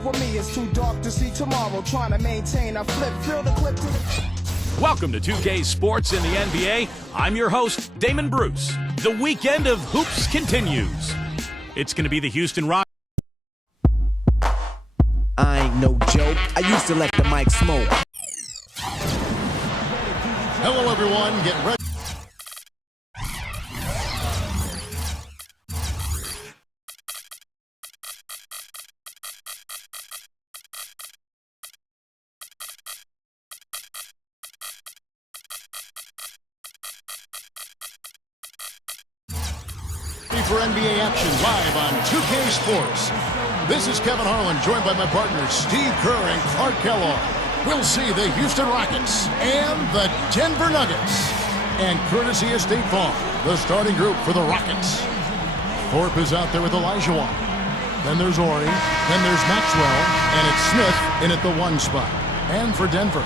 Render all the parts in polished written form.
For me, it's too dark to see tomorrow. Trying to maintain a flip, fill the clip to the... Welcome to 2K Sports in the NBA. I'm your host, Damon Bruce. The weekend of hoops continues. It's going to be the Houston Rockets. I ain't no joke. I used to let the mic smoke. Hello, everyone. Get ready. For NBA action live on 2K Sports. This is Kevin Harlan, joined by my partners Steve Kerr and Clark Kellogg. We'll see the Houston Rockets and the Denver Nuggets. And courtesy of State Farm, the starting group for the Rockets. Thorpe is out there with Olajuwon. Then there's Ori. Then there's Maxwell. And it's Smith in at the 1 spot. And for Denver,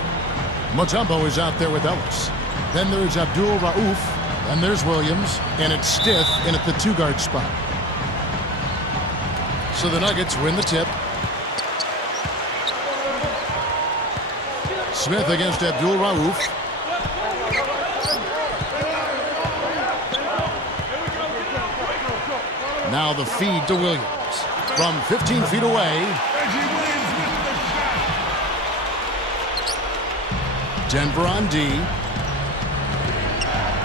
Mutombo is out there with Ellis. Then there's Abdul Rauf. And there's Williams, and it's Stiff in at the 2-guard spot. So the Nuggets win the tip. Smith against Abdul Rauf. Now the feed to Williams. From 15 feet away. Denver on D.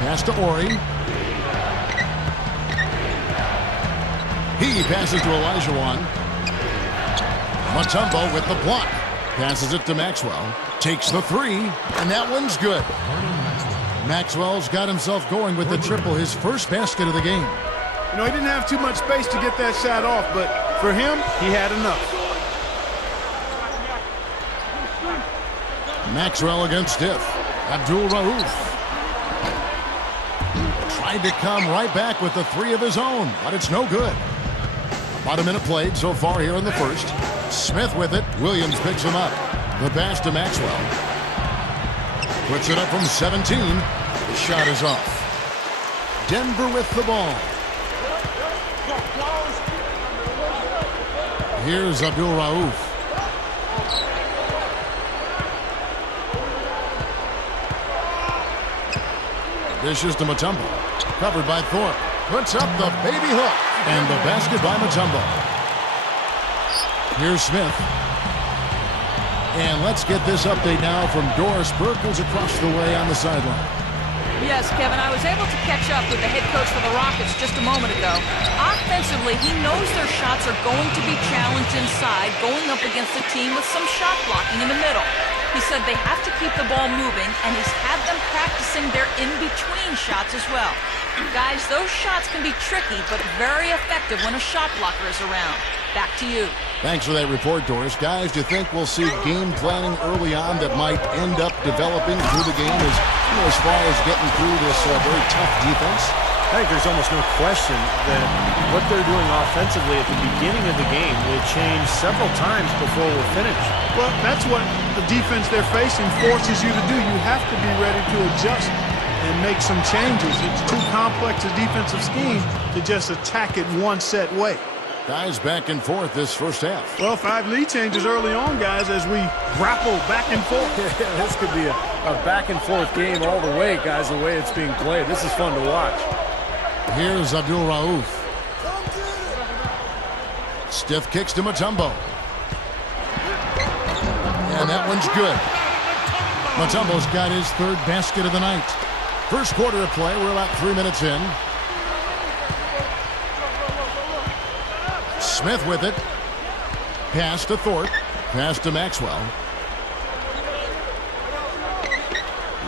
Pass to Ori. He passes to Olajuwon. Mutombo with the block. Passes it to Maxwell. Takes the 3, and that one's good. Maxwell's got himself going with the triple, his first basket of the game. You know, he didn't have too much space to get that shot off, but for him, he had enough. Maxwell against Stiff. Abdul Rauf. Tried to come right back with the 3 of his own, but it's no good. About a minute played so far here in the first. Smith with it. Williams picks him up. The pass to Maxwell. Puts it up from 17. The shot is off. Denver with the ball. Here's Abdul Rauf. Dishes to Mutombo. Covered by Thorpe. Puts up the baby hook. And the basket by Mutombo. Here's Smith. And let's get this update now from Doris Burke, who's across the way on the sideline. Yes, Kevin, I was able to catch up with the head coach for the Rockets just a moment ago. Offensively, he knows their shots are going to be challenged inside, going up against a team with some shot blocking in the middle. He said they have to keep the ball moving, and he's had them practicing their in-between shots as well. Guys, those shots can be tricky, but very effective when a shot blocker is around. Back to you. Thanks for that report, Doris. Guys, do you think we'll see game planning early on that might end up developing through the game as far as getting through this very tough defense? I think there's almost no question that what they're doing offensively at the beginning of the game will change several times before we're finished. Well, that's what the defense they're facing forces you to do. You have to be ready to adjust and make some changes. It's too complex a defensive scheme to just attack it one set way. Guys, back and forth this first half. Well, 5 lead changes early on, guys, as we grapple back and forth. Yeah, this could be a back and forth game all the way, guys, the way it's being played. This is fun to watch. Here's Abdul Rauf. Stiff kicks to Mutombo. And that one's good. Mutombo's got his 3rd basket of the night. First quarter of play, we're about 3 minutes in. Smith with it. Pass to Thorpe. Pass to Maxwell.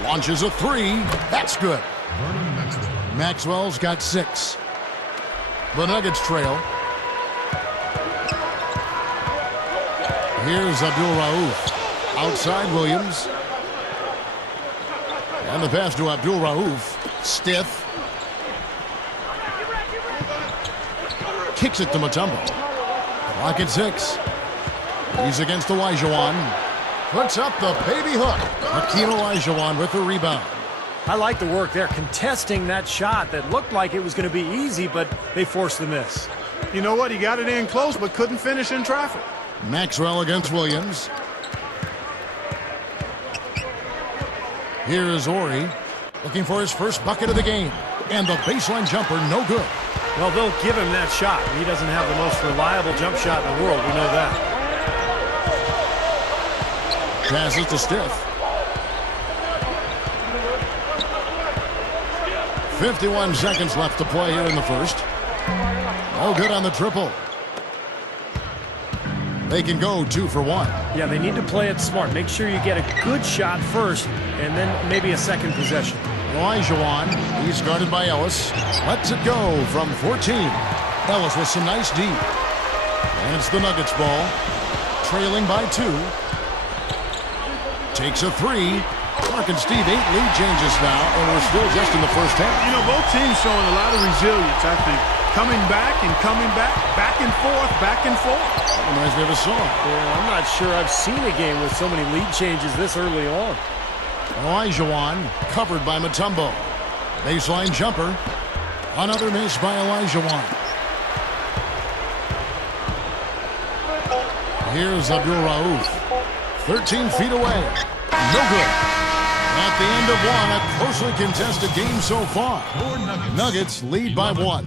Launches a 3. That's good. Maxwell's got 6. The Nuggets trail. Here's Abdul Rauf. Outside Williams. And the pass to Abdul Rauf. Stiff. Kicks it to Mutombo. Clock at 6. He's against Olajuwon. Puts up the baby hook. Hakeem Olajuwon with the rebound. I like the work there, contesting that shot that looked like it was going to be easy, but they forced the miss. You know what? He got it in close, but couldn't finish in traffic. Maxwell against Williams. Here is Ori looking for his first bucket of the game. And the baseline jumper, no good. Well, they'll give him that shot. He doesn't have the most reliable jump shot in the world. We know that. Passes to Stiff. 51 seconds left to play here in the first. No good on the triple. They can go 2 for 1. Yeah, they need to play it smart. Make sure you get a good shot first, and then maybe a second possession. Olajuwon, he's guarded by Ellis. Lets it go from 14. Ellis with some nice deep. And it's the Nuggets ball. Trailing by 2. Takes a 3. Clark and Steve, 8 lead changes now, and we're still just in the first half. You know, both teams showing a lot of resilience, I think. Coming back and coming back, back and forth, back and forth. That reminds me of a song. Yeah, I'm not sure I've seen a game with so many lead changes this early on. Olajuwon covered by Mutombo. Baseline jumper. Another miss by Olajuwon. Here's Abdul Rauf. 13 feet away. No good. At the end of one, a closely contested game so far. Nuggets lead by 1.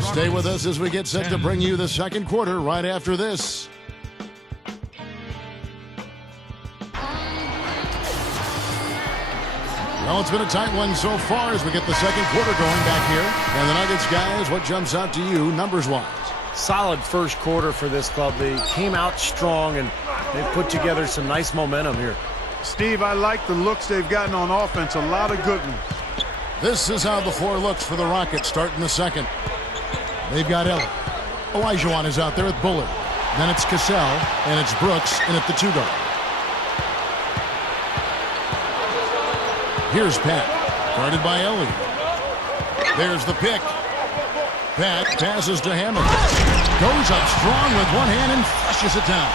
Stay with us as we get set to bring you the second quarter right after this. Well, it's been a tight one so far as we get the second quarter going back here. And the Nuggets, guys, what jumps out to you numbers-wise? Solid first quarter for this club. They came out strong, and they've put together some nice momentum here. Steve, I like the looks they've gotten on offense. A lot of good ones. This is how the floor looks for the Rockets starting the second. They've got Ellie. Olajuwon is out there with Bullard. Then it's Cassell, and it's Brooks in at the 2-guard. Here's Pat, guarded by Ellie. There's the pick. Pat passes to Hammond. Goes up strong with one hand and flushes it down.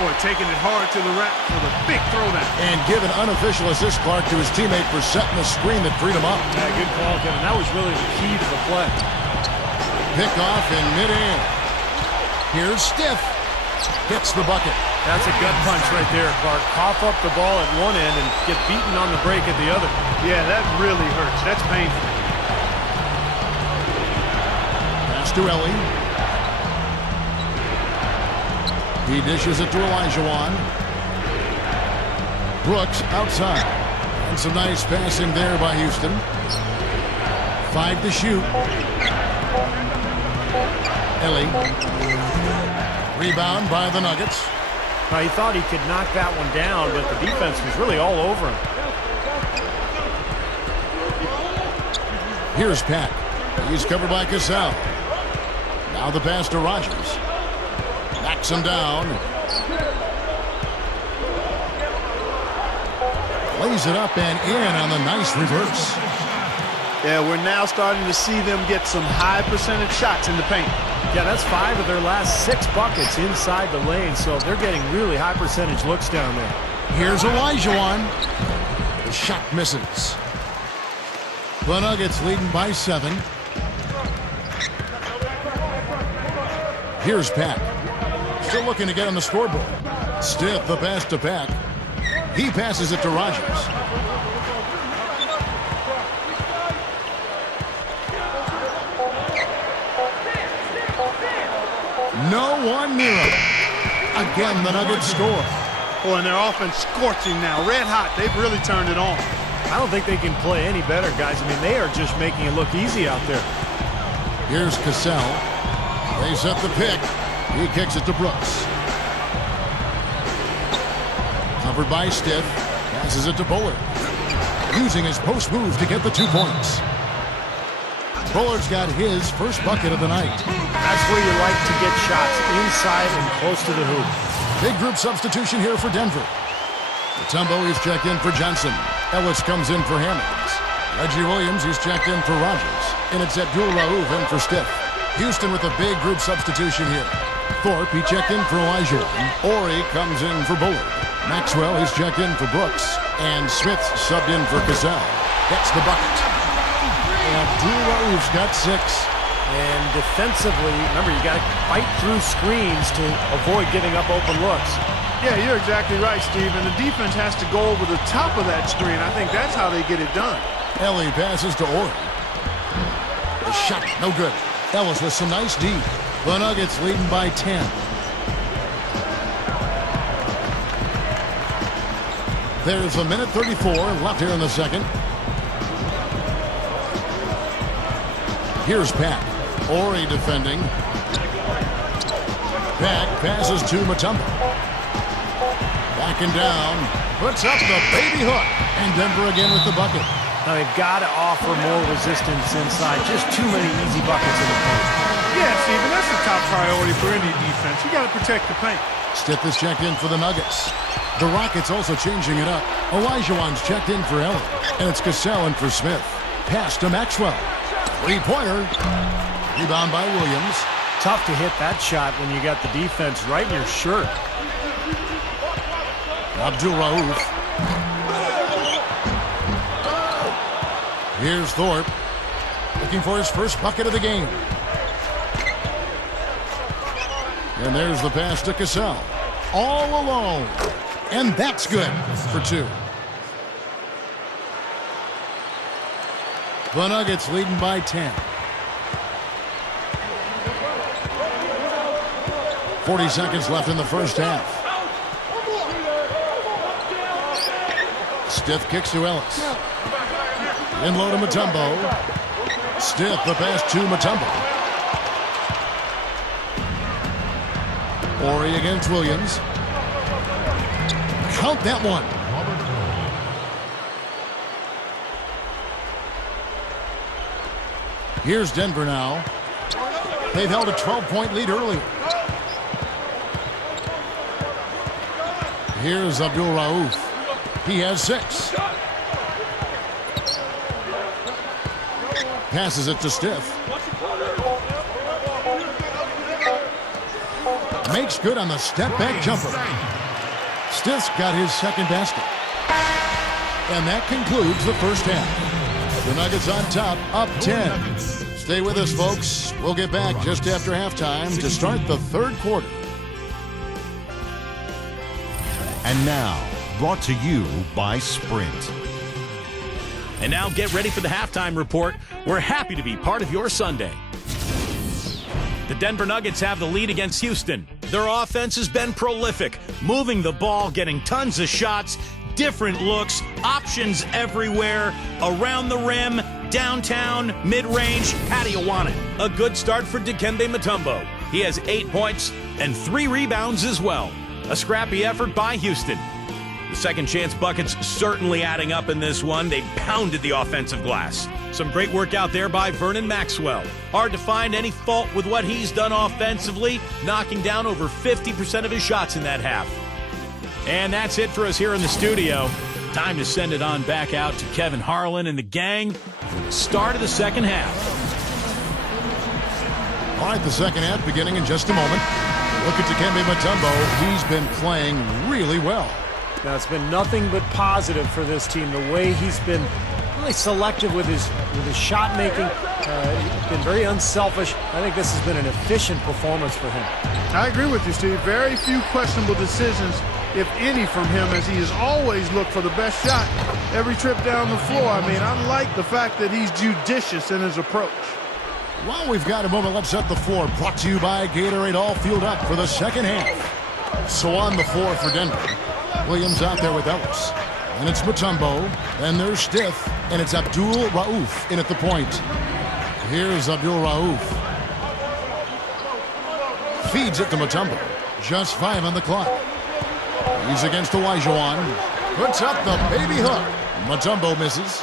Boy, taking it hard to the rack for the big throwdown. And give an unofficial assist, Clark, to his teammate for setting the screen that freed him up. Yeah, good call, Kevin. That was really the key to the play. Pick off in midair. Here's Stiff. Hits the bucket. That's a gut punch right there, Clark. Cough up the ball at one end and get beaten on the break at the other. Yeah, that really hurts. That's painful. Pass to Ellie. He dishes it to Olajuwon. Brooks outside. And some nice passing there by Houston. 5 to shoot. Ellie. Rebound by the Nuggets. Now, he thought he could knock that one down, but the defense was really all over him. Here's Pat. He's covered by Cassell. Now the pass to Rogers. Knocks him down. Lays it up and in on the nice reverse. Yeah, we're now starting to see them get some high percentage shots in the paint. Yeah, that's 5 of their last 6 buckets inside the lane, so they're getting really high percentage looks down there. Here's Olajuwon. The shot misses. The Nuggets leading by 7. Here's Pat. Still looking to get on the scoreboard. Stiff the pass to Pat. He passes it to Rogers. No one near him. Again, the Nuggets score. Boy, and their offense scorching now. Red hot. They've really turned it on. I don't think they can play any better, guys. I mean, they are just making it look easy out there. Here's Cassell. They set the pick. He kicks it to Brooks. Covered by Stiff. Passes it to Bullard. Using his post move to get the 2 points. Bullard's got his first bucket of the night. That's where you like to get shots, inside and close to the hoop. Big group substitution here for Denver. Mutombo is checked in for Johnson. Ellis comes in for Hammonds. Reggie Williams is checked in for Rogers. And it's Abdul Rauf in for Stiff. Houston with a big group substitution here. Thorpe, he checked in for Olajuwon. Ori comes in for Bullard. Maxwell is checked in for Brooks. And Smith subbed in for Cassell. That's the bucket. Abdul Rauf's got 6. And defensively, remember, you got to fight through screens to avoid giving up open looks. Yeah, you're exactly right, Steve. And the defense has to go over the top of that screen. I think that's how they get it done. Ellie passes to Ori. The shot, no good. Ellis with some nice D. The Nuggets leading by 10. There's a minute 34 left here in the second. Here's Pat. Ori defending. Pat passes to Mutombo. Backing down. Puts up the baby hook. And Denver again with the bucket. Now they've got to offer more resistance inside. Just too many easy buckets in the paint. Yeah, Steve, and that's the top priority for any defense. You got to protect the paint. Stith is checked in for the Nuggets. The Rockets also changing it up. Olajuwon's checked in for Ellie. And it's Cassell in for Smith. Pass to Maxwell. Three-pointer. Rebound by Williams. Tough to hit that shot when you got the defense right in your shirt. Abdul Rauf. Here's Thorpe. Looking for his first bucket of the game. And there's the pass to Cassell. All alone. And that's good for two. The Nuggets leading by 10. 40 seconds left in the first half. Stith kicks to Ellis. In low to Mutombo. Stith the pass to Mutombo. Ori against Williams. Count that one. Here's Denver now. They've held a 12-point lead earlier. Here's Abdul Rauf. He has 6. Passes it to Stith. Makes good on the step-back jumper. Stith's got his second basket. And that concludes the first half. The Nuggets on top, up 10. Stay with us, folks. We'll get back just after halftime to start the third quarter. And now, brought to you by Sprint. And now get ready for the halftime report. We're happy to be part of your Sunday. The Denver Nuggets have the lead against Houston. Their offense has been prolific, moving the ball, getting tons of shots, different looks, options everywhere, around the rim, downtown, mid-range. How do you want it? A good start for Dikembe Mutombo. He has 8 points and 3 rebounds as well. A scrappy effort by Houston. The second chance buckets certainly adding up in this one. They pounded the offensive glass. Some great work out there by Vernon Maxwell. Hard to find any fault with what he's done offensively, knocking down over 50% of his shots in that half. And that's it for us here in the studio. Time to send it on back out to Kevin Harlan and the gang for the start of the second half. All right, the second half beginning in just a moment. Look at Dikembe Mutombo. He's been playing really well. Now, it's been nothing but positive for this team. The way he's been really selective with his shot making. He's been very unselfish. I think this has been an efficient performance for him. I agree with you, Steve. Very few questionable decisions, if any, from him, as he has always looked for the best shot every trip down the floor. I mean, I like the fact that he's judicious in his approach. While we've got a moment, let's set the floor. Brought to you by Gatorade, all fueled up for the second half. So on the floor for Denver. Williams out there with Ellis. And it's Mutombo. And there's Stith. And it's Abdul Rauf in at the point. Here's Abdul Rauf. Feeds it to Mutombo. Just 5 on the clock. He's against Olajuwon. Puts up the baby hook. Mutombo misses.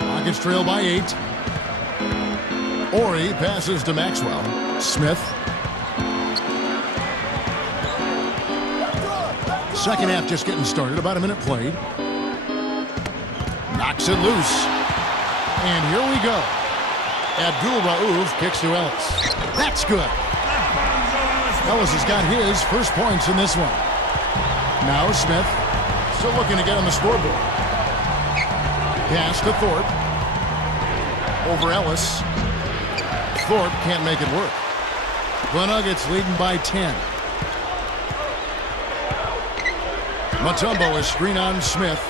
Rockets trail by 8. Ori passes to Maxwell. Smith. Second half just getting started. About a minute played. Knocks it loose. And here we go. Abdul Rauf kicks to Ellis. That's good. Ellis has got his first points in this one. Now Smith. Still looking to get on the scoreboard. Pass to Thorpe. Over Ellis. Thorpe can't make it work. The Nuggets leading by 10. Mutombo is screen on Smith.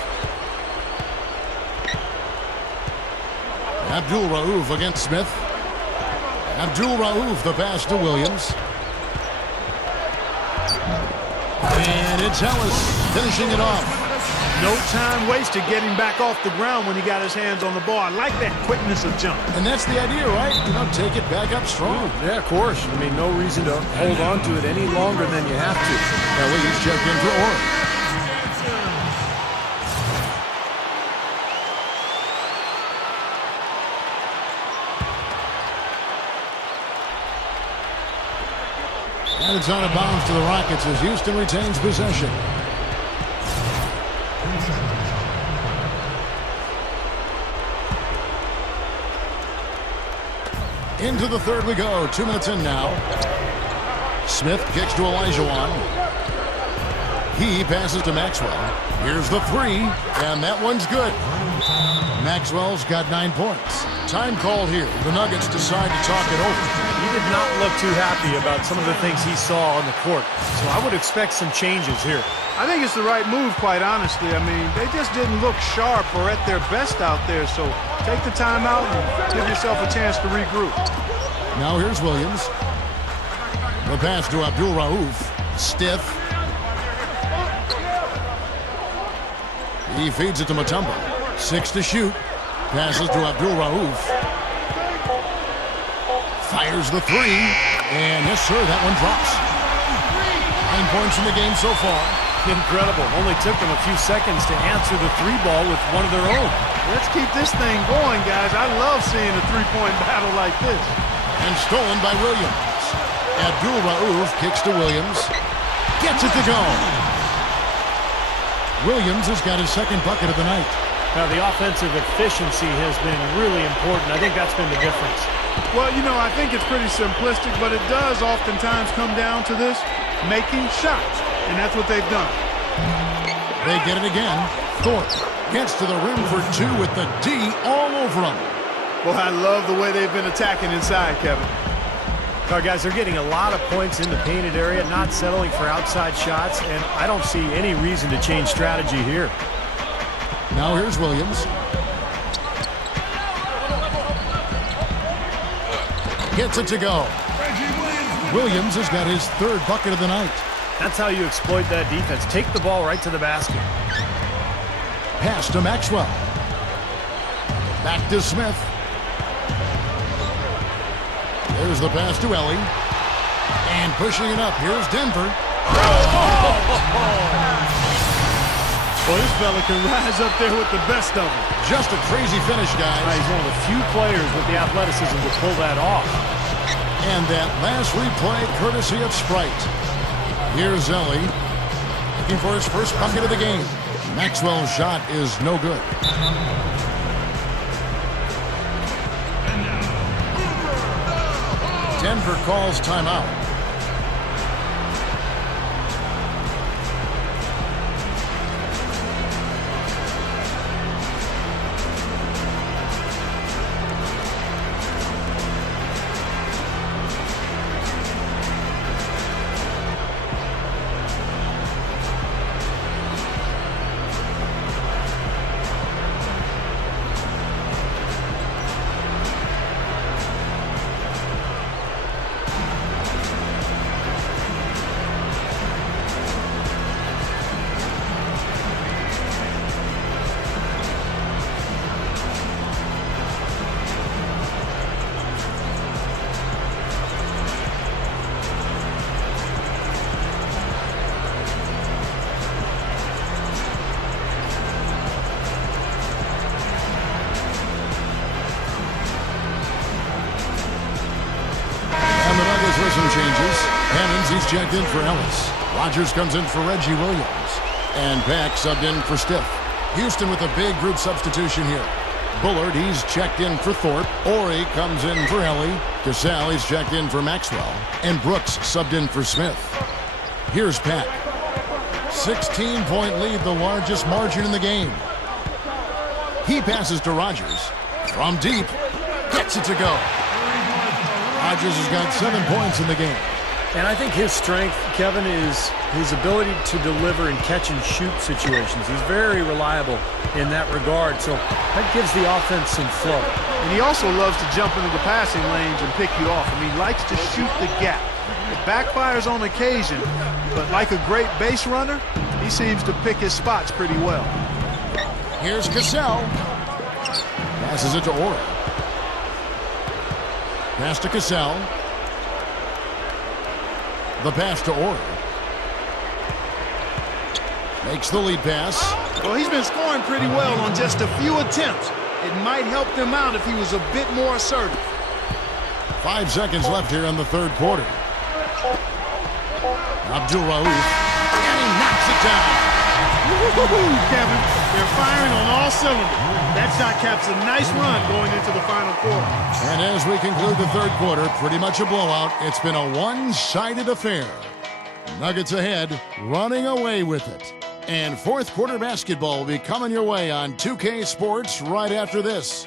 Abdul Rauf against Smith. Abdul Rauf, the pass to Williams. And it's Ellis finishing it off. No time wasted getting back off the ground when he got his hands on the ball. I like that quickness of jump. And that's the idea, right? You know, take it back up strong. Yeah, of course. I mean, no reason to hold on to it any longer than you have to. Ellis checked in for Orr. And it's out of bounds to the Rockets as Houston retains possession. Into the third we go. 2 minutes in now. Smith kicks to Olajuwon. He passes to Maxwell. Here's the three, and that one's good. Maxwell's got 9 points. Time called here. The Nuggets decide to talk it over. He did not look too happy about some of the things he saw on the court, so I would expect some changes here. I think it's the right move, quite honestly. I mean, they just didn't look sharp or at their best out there, so take the time out and give yourself a chance to regroup. Now here's Williams. The pass to Abdul Rauf. Stiff. He feeds it to Mutombo. 6 to shoot. Passes to Abdul Rauf. Fires the three. And yes, sir, that one drops. 9 points in the game so far. Incredible. Only took them a few seconds to answer the three ball with one of their own. Let's keep this thing going, guys. I love seeing a three-point battle like this. And stolen by Williams. Abdul Rauf kicks to Williams. Gets it to go. Williams has got his second bucket of the night. Now, the offensive efficiency has been really important. I think that's been the difference. Well, you know, I think it's pretty simplistic, but it does oftentimes come down to this, making shots. And that's what they've done. They get it again. Thorpe gets to the rim for 2 with the D all over him. Well, I love the way they've been attacking inside, Kevin. Our guys are getting a lot of points in the painted area, not settling for outside shots, and I don't see any reason to change strategy here. Now here's Williams. Gets it to go. Williams has got his third bucket of the night. That's how you exploit that defense. Take the ball right to the basket. Pass to Maxwell. Back to Smith. There's the pass to Ellie. And pushing it up, here's Denver. Well, this fella can rise up there with the best of them. Just a crazy finish, guys. He's one of the few players with the athleticism to pull that off. And that last replay courtesy of Sprite. Here's Ellie, looking for his first bucket of the game. Maxwell's shot is no good. Denver calls timeout. Some changes. Hammonds, he's checked in for Ellis. Rogers comes in for Reggie Williams. And Pack subbed in for Stiff. Houston with a big group substitution here. Bullard, he's checked in for Thorpe. Ori comes in for Ellie. Casale, he's checked in for Maxwell. And Brooks subbed in for Smith. Here's Pack. 16-point lead, the largest margin in the game. He passes to Rogers. From deep. Gets it to go. Hodges has got 7 points in the game. And I think his strength, Kevin, is his ability to deliver in catch-and-shoot situations. He's very reliable in that regard, so that gives the offense some flow. And he also loves to jump into the passing lanes and pick you off. I mean, he likes to shoot the gap. It backfires on occasion, but like a great base runner, he seems to pick his spots pretty well. Here's Cassell. Passes it to Ori. Pass to Cassell. The pass to Ori. Makes the lead pass. Well, he's been scoring pretty well on just a few attempts. It might help them out if he was a bit more assertive. 5 seconds left here in the third quarter. Abdul Rauf. And he knocks it down. Kevin, they're firing on all cylinders. That shot caps a nice run going into the final quarter. And as we conclude the third quarter, pretty much a blowout. It's been a one-sided affair. Nuggets ahead, running away with it. And fourth quarter basketball will be coming your way on 2K Sports right after this.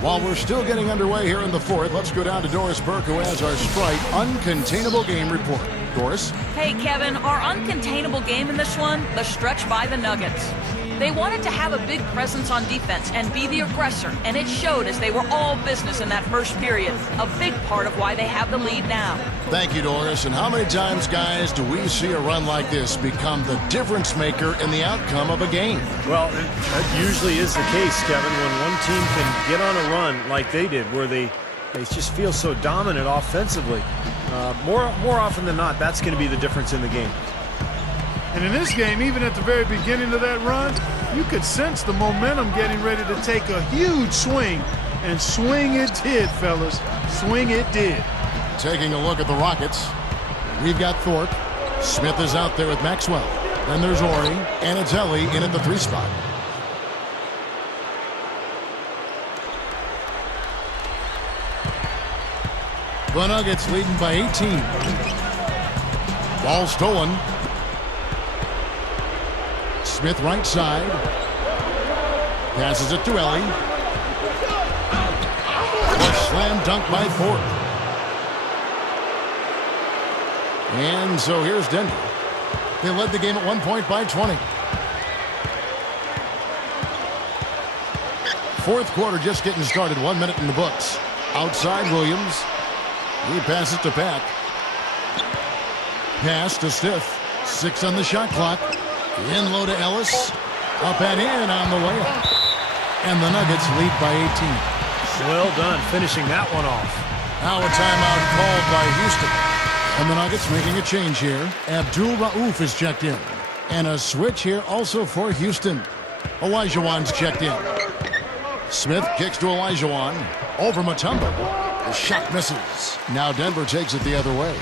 While we're still getting underway here in the fourth, let's go down to Doris Burke, who has our Sprite Uncontainable Game Report. Doris? Hey, Kevin, our uncontainable game in this one, the stretch by the Nuggets. They wanted to have a big presence on defense and be the aggressor, and it showed as they were all business in that first period. A big part of why they have the lead now. Thank you, Doris. And how many times, guys, do we see a run like this become the difference maker in the outcome of a game? Well, that usually is the case, Kevin, when one team can get on a run like they did, where they just feel so dominant offensively. More often than not, that's going to be the difference in the game. And in this game, even at the very beginning of that run, you could sense the momentum getting ready to take a huge swing. And swing it did, fellas. Swing it did. Taking a look at the Rockets, we've got Thorpe. Smith is out there with Maxwell. Then there's Ori, and it's Ellie in at the 3 spot. The Nuggets leading by 18. Ball stolen. Smith right side. Passes it to Ellie. A slam dunk by Thorpe. And so here's Denver. They led the game at 1 point by 20. Fourth quarter just getting started. 1 minute in the books. Outside Williams. He passes to Pat. Pass to Stiff. 6 on the shot clock. In low to Ellis. Up and in on the layup. And the Nuggets lead by 18. Well done, finishing that one off. Now a timeout called by Houston. And the Nuggets making a change here. Abdul Rauf is checked in. And a switch here also for Houston. Olajuwon's checked in. Smith kicks to Olajuwon. Over Mutombo. The shot misses. Now Denver takes it the other way.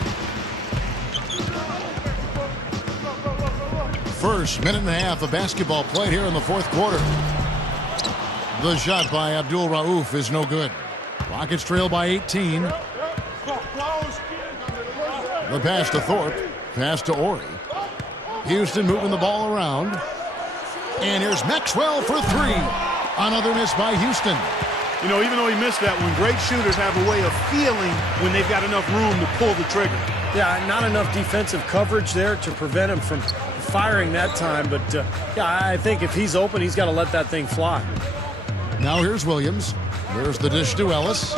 First minute and a half of basketball played here in the fourth quarter. The shot by Abdul Rauf is no good. Rockets trail by 18. The pass to Thorpe. Pass to Ori. Houston moving the ball around. And here's Maxwell for 3. Another miss by Houston. You know, even though he missed that one, great shooters have a way of feeling when they've got enough room to pull the trigger. Yeah, not enough defensive coverage there to prevent him from firing that time. But, yeah, I think if he's open, he's got to let that thing fly. Now here's Williams. There's the dish to Ellis.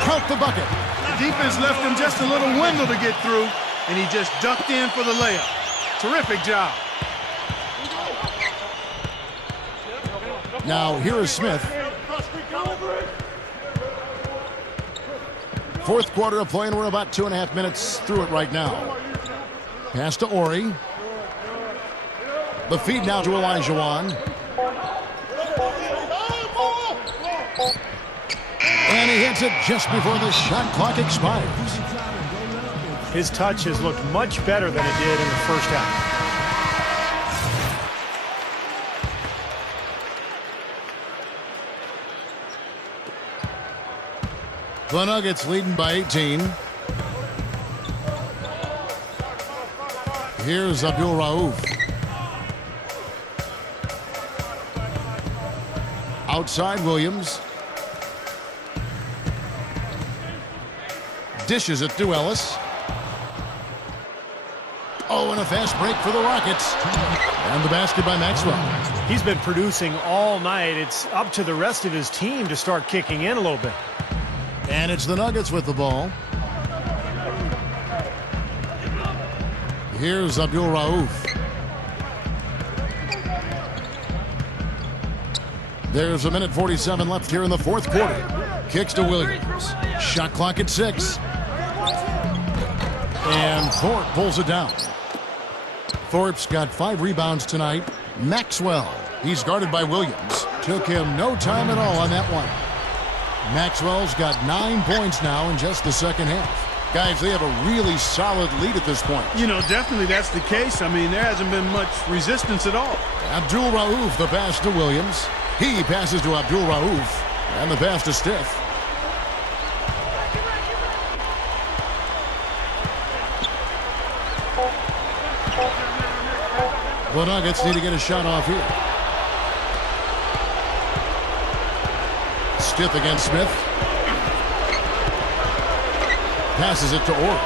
Count the bucket. The defense left him just a little window to get through, and he just ducked in for the layup. Terrific job. Now here is Smith. Fourth quarter of play, and we're about 2.5 minutes through it right now. Pass to Ori. The feed now to Olajuwon. And he hits it just before the shot clock expires. His touch has looked much better than it did in the first half. The Nuggets leading by 18. Here's Abdul Rauf. Outside Williams. Dishes it to Ellis. Oh, and a fast break for the Rockets. And the basket by Maxwell. He's been producing all night. It's up to the rest of his team to start kicking in a little bit. And it's the Nuggets with the ball. Here's Abdul Rauf. There's a minute 47 left here in the fourth quarter. Kicks to Williams. Shot clock at 6. And Thorpe pulls it down. Thorpe's got 5 rebounds tonight. Maxwell, he's guarded by Williams. Took him no time at all on that one. Maxwell's got 9 points now in just the second half. Guys, they have a really solid lead at this point. You know, definitely that's the case. I mean, there hasn't been much resistance at all. Abdul Rauf, the pass to Williams. He passes to Abdul Rauf. And the pass to Stiff. The Nuggets need to get a shot off here. Stiff against Smith. Passes it to Orr.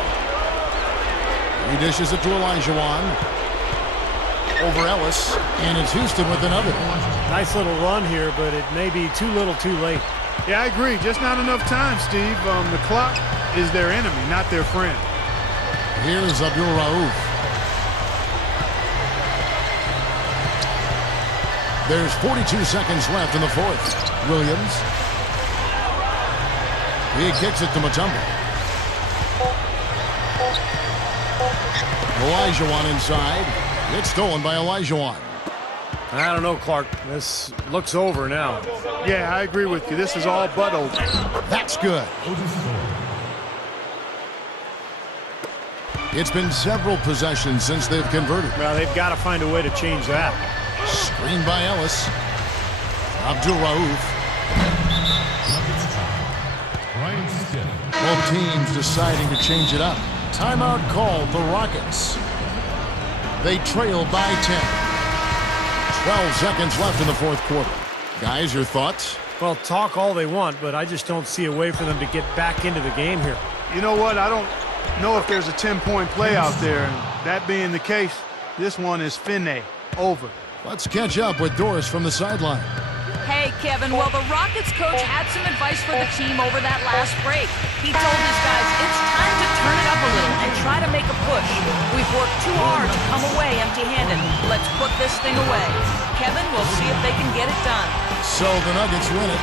He dishes it to Olajuwon. Over Ellis. And it's Houston with another. Nice little run here, but it may be too little too late. Yeah, I agree. Just not enough time, Steve. The clock is their enemy, not their friend. Here's Abdul Rauf. There's 42 seconds left in the fourth. Williams. He kicks it to Mutombo. Olajuwon inside. It's stolen by Olajuwon. I don't know, Clark. This looks over now. Yeah, I agree with you. This is all but over. That's good. It's been several possessions since they've converted. Well, they've got to find a way to change that. Screen by Ellis. Abdul Rauf. Both teams deciding to change it up. Timeout called the Rockets. They trail by 10. 12 seconds left in the fourth quarter. Guys, your thoughts? Well, talk all they want, but I just don't see a way for them to get back into the game here. You know what? I don't know if there's a 10-point play out there. And that being the case, this one is finne. Over. Let's catch up with Doris from the sideline. Hey, Kevin, well, the Rockets coach had some advice for the team over that last break. He told his guys it's time to turn it up a little and try to make a push. We've worked too hard to come away empty-handed. Let's put this thing away. Kevin, we'll see if they can get it done. So the Nuggets win it.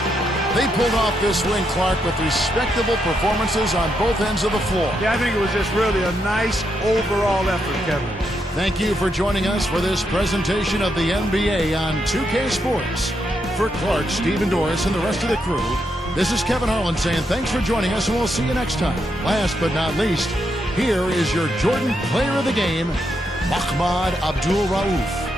They pulled off this win, Clark, with respectable performances on both ends of the floor. Yeah, I think it was just really a nice overall effort, Kevin. Thank you for joining us for this presentation of the NBA on 2K Sports. For Clark, Steve, and Doris, and the rest of the crew, this is Kevin Harlan saying thanks for joining us, and we'll see you next time. Last but not least, here is your Jordan Player of the Game, Ahmad Abdul Rauf.